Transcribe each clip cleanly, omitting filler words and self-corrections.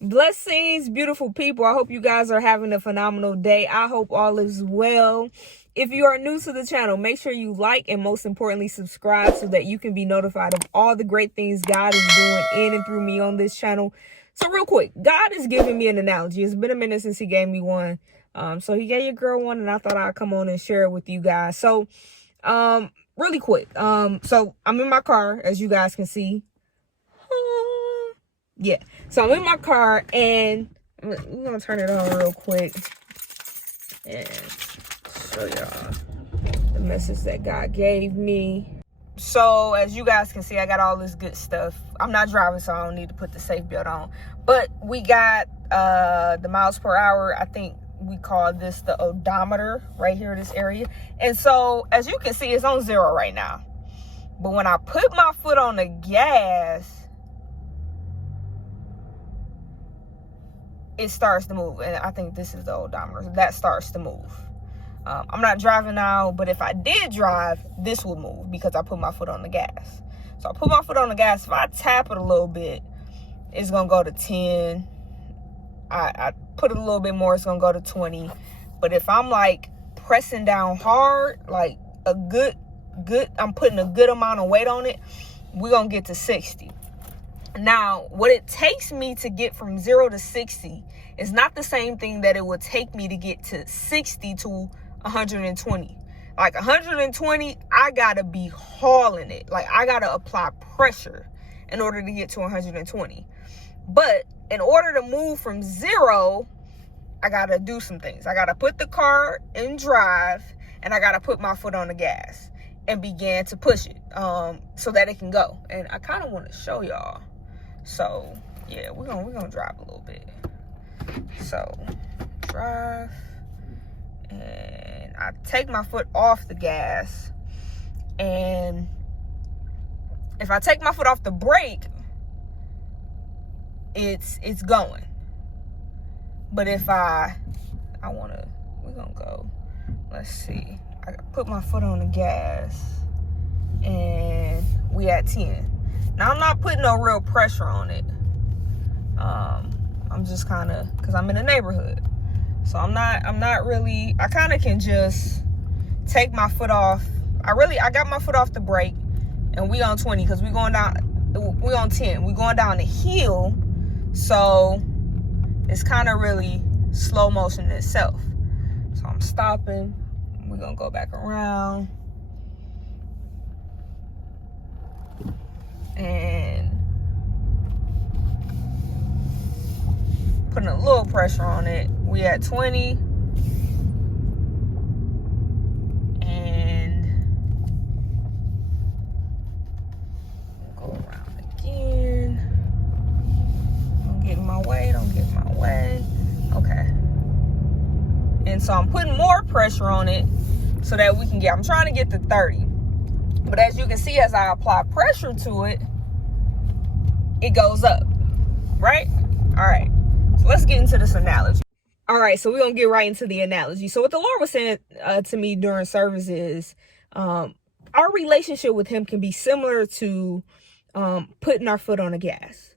Blessings, beautiful people. I hope you guys are having a phenomenal day. I hope all is well. If you are new to the channel, make sure you like and most importantly subscribe so that you can be notified of all the great things God is doing in and through me on this channel. So real quick, God is giving me an analogy. It's been a minute since he gave me one. So he gave your girl one and I thought I'd come on and share it with you guys. So really quick. So I'm in my car, as you guys can see. Yeah, so I'm in my car and we're gonna turn it on real quick and show y'all the message that God gave me. So as you guys can see, I got all this good stuff. I'm not driving, so I don't need to put the safe belt on, but we got the miles per hour. I think we call this the odometer right here in this area. And so as you can see, it's on 0 right now, but when I put my foot on the gas, it starts to move. And I think this is the odometer that starts to move. I'm not driving now, but if I did drive, this would move because I put my foot on the gas. So I put my foot on the gas. If I tap it a little bit, it's gonna go to 10. I put it a little bit more, it's gonna go to 20. But if I'm like pressing down hard, like a good I'm putting a good amount of weight on it, we're gonna get to 60. Now, what it takes me to get from 0 to 60 is not the same thing that it would take me to get to 60 to 120. Like 120, I gotta be hauling it. Like I gotta apply pressure in order to get to 120. But in order to move from 0, I gotta do some things. I gotta put the car in drive and I gotta put my foot on the gas and begin to push it so that it can go. And I kind of want to show y'all. So yeah, we're gonna drive a little bit. So drive, and I take my foot off the gas, and if I take my foot off the brake, it's going. But if we're gonna go, let's see, I put my foot on the gas and we at 10. Now I'm not putting no real pressure on it. I'm just kind of, because I'm in a neighborhood, so I'm not really, I kind of can just take my foot off. I got my foot off the brake, and we on 20 because we on 10. We going down the hill, so it's kind of really slow motion in itself. So I'm stopping. We're gonna go back around and putting a little pressure on it. We at 20, and go around again. Don't get in my way. Okay. And so I'm putting more pressure on it so that I'm trying to get to 30. But as you can see, as I apply pressure to it, it goes up, right? All right, so let's get into this analogy. All right, so we're going to get right into the analogy. So what the Lord was saying to me during service is our relationship with him can be similar to putting our foot on the gas.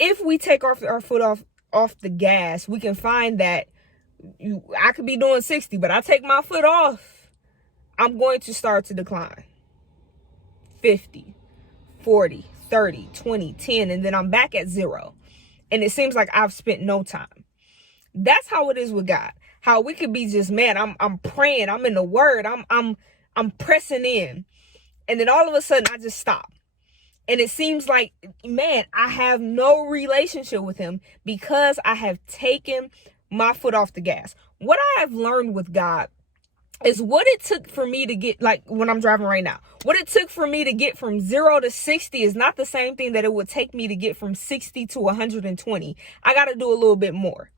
If we take our foot off the gas, we can find that I could be doing 60, but I take my foot off, I'm going to start to decline. 50, 40, 30, 20, 10, and then I'm back at 0. And it seems like I've spent no time. That's how it is with God. How we could be just, man, I'm praying, I'm in the word, I'm pressing in, and then all of a sudden I just stop. And it seems like, man, I have no relationship with him because I have taken my foot off the gas. What I have learned with God is what it took for me to get, like when I'm driving right now, what it took for me to get from 0 to 60 is not the same thing that it would take me to get from 60 to 120. I got to do a little bit more.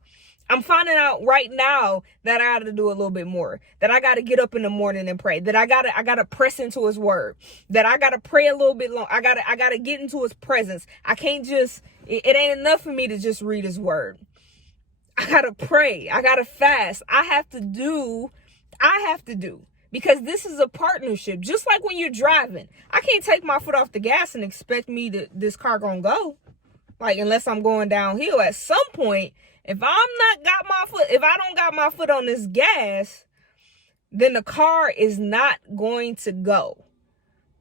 I'm finding out right now that I got to do a little bit more, that I got to get up in the morning and pray, that I got to press into his word, that I got to pray a little bit long. I got to get into his presence. I can't just, it ain't enough for me to just read his word. I got to pray. I got to fast. I have to do, because this is a partnership. Just like when you're driving, I can't take my foot off the gas and expect this car gonna go. Like, unless I'm going downhill at some point, if I don't got my foot on this gas, then the car is not going to go.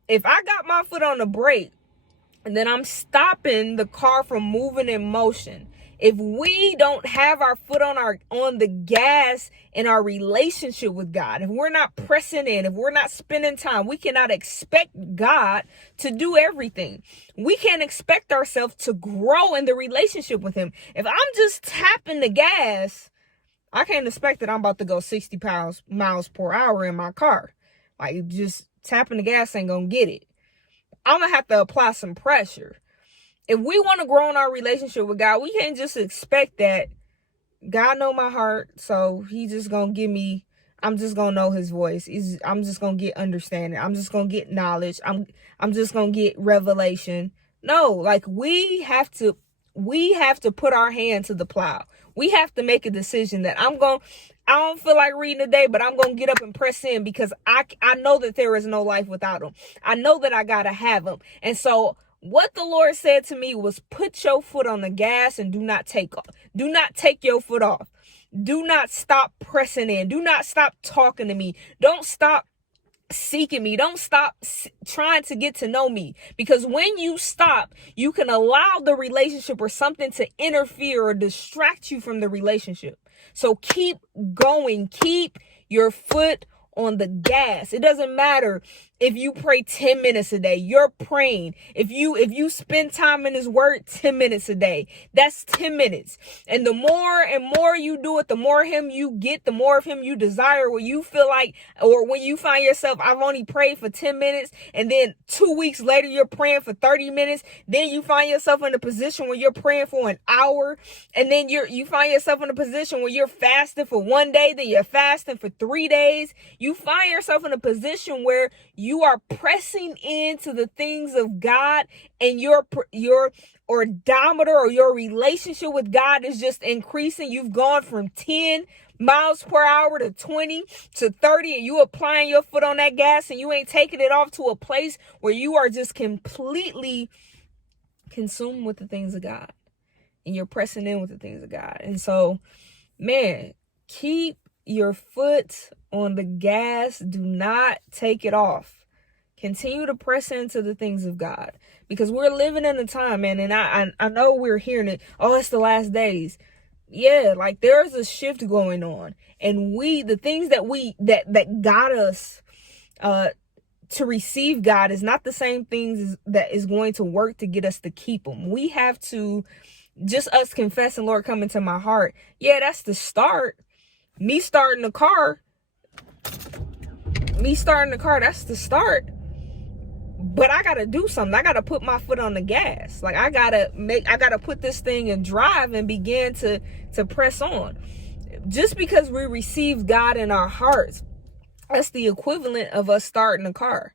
If I got my foot on the brake, and then I'm stopping the car from moving in motion. If we don't have our foot on the gas in our relationship with God, if we're not pressing in, if we're not spending time, we cannot expect God to do everything. We can't expect ourselves to grow in the relationship with him. If I'm just tapping the gas, I can't expect that I'm about to go 60 miles per hour in my car. Like, just tapping the gas ain't gonna get it. I'm gonna have to apply some pressure. If we want to grow in our relationship with God, we can't just expect that God know my heart, so he just gonna give me, I'm just gonna know his voice. I'm just gonna get understanding. I'm just gonna get knowledge. I'm just gonna get revelation. No, like we have to put our hand to the plow. We have to make a decision that I don't feel like reading today, but I'm going to get up and press in because I know that there is no life without him. I know that I got to have him. And so what the Lord said to me was, put your foot on the gas and do not take your foot off. Do not stop pressing in. Do not stop talking to me. Don't stop seeking me. Don't stop trying to get to know me, because when you stop, you can allow the relationship or something to interfere or distract you from the relationship. So keep going. Keep your foot on the gas. It doesn't matter if you pray 10 minutes a day, you're praying. If you spend time in his word 10 minutes a day, that's 10 minutes. And the more and more you do it, the more him you get, the more of him you desire. When you feel like, or when you find yourself, I've only prayed for 10 minutes, and then 2 weeks later you're praying for 30 minutes. Then you find yourself in a position where you're praying for an hour. And then you find yourself in a position where you're fasting for 1 day, then you're fasting for 3 days. You find yourself in a position where you are pressing into the things of God, and your odometer or your relationship with God is just increasing. You've gone from 10 miles per hour to 20 to 30, and you applying your foot on that gas, and you ain't taking it off to a place where you are just completely consumed with the things of God, and you're pressing in with the things of God. And so, man, keep your foot on the gas. Do not take it off. Continue to press into the things of God, because we're living in a time, man. And I know we're hearing it. Oh, it's the last days. Yeah, like there's a shift going on, and the things that got us to receive God is not the same things that is going to work to get us to keep him. We have to, just us confessing, Lord, come into my heart. Yeah, that's the start. Me starting the car, that's the start. But I got to do something. I got to put my foot on the gas. Like I got to put this thing in drive and begin to press on. Just because we receive God in our hearts, that's the equivalent of us starting a car.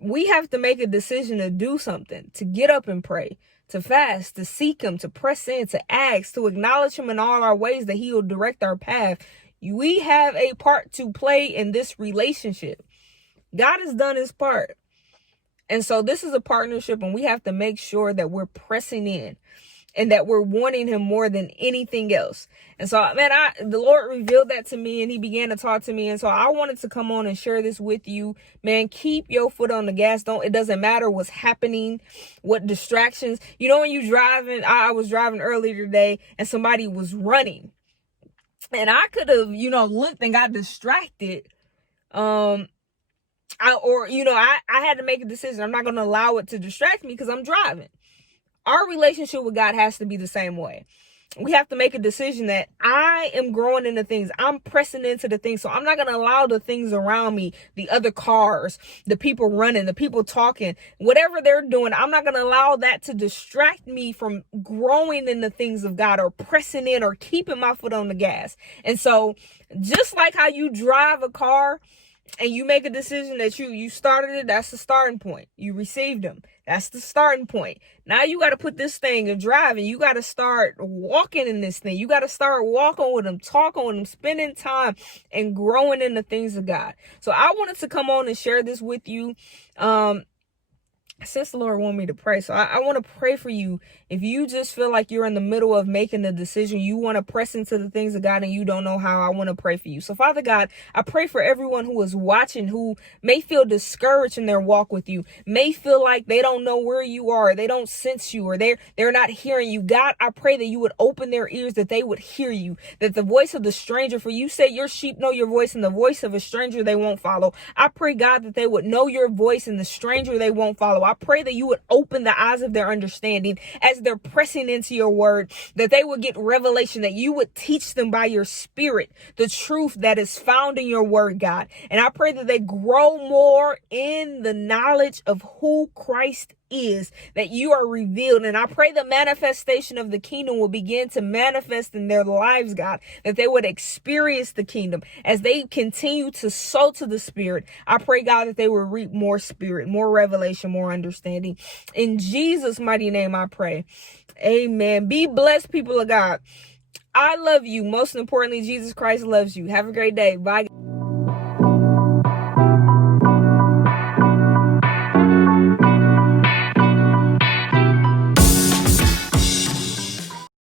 We have to make a decision to do something, to get up and pray, to fast, to seek him, to press in, to ask, to acknowledge him in all our ways that he will direct our path. We have a part to play in this relationship. God has done his part. And so this is a partnership, and we have to make sure that we're pressing in and that we're wanting him more than anything else. And so, man, the Lord revealed that to me, and he began to talk to me. And so I wanted to come on and share this with you, man. Keep your foot on the gas. It doesn't matter what's happening, what distractions, when you driving. I was driving earlier today, and somebody was running, and I could have, looked and got distracted. I had to make a decision. I'm not going to allow it to distract me because I'm driving. Our relationship with God has to be the same way. We have to make a decision that I am growing into things. I'm pressing into the things. So I'm not going to allow the things around me, the other cars, the people running, the people talking, whatever they're doing. I'm not going to allow that to distract me from growing in the things of God, or pressing in, or keeping my foot on the gas. And so just like how you drive a car, and you make a decision that you started it, that's the starting point. You received him. That's the starting point. Now you got to put this thing in drive, and you got to start walking in this thing. You got to start walking with him, talking with him, spending time, and growing in the things of God. So I wanted to come on and share this with you. since the Lord want me to pray. So I want to pray for you. If you just feel like you're in the middle of making a decision, you want to press into the things of God and you don't know how, I want to pray for you. So Father God, I pray for everyone who is watching, who may feel discouraged in their walk with you, may feel like they don't know where you are, they don't sense you, or they're not hearing you. God, I pray that you would open their ears, that they would hear you, that the voice of the stranger, for you say your sheep know your voice and the voice of a stranger they won't follow. I pray, God, that they would know your voice and the stranger they won't follow. I pray that you would open the eyes of their understanding as they're pressing into your word, that they would get revelation, that you would teach them by your spirit the truth that is found in your word, God. And I pray that they grow more in the knowledge of who Christ is, that you are revealed. And I pray the manifestation of the kingdom will begin to manifest in their lives, God, that they would experience the kingdom as they continue to sow to the spirit. I pray, God, that they will reap more spirit, more revelation, more understanding. In Jesus' mighty name I pray. Amen. Be blessed, people of God. I love you. Most importantly, Jesus Christ loves you. Have a great day. Bye.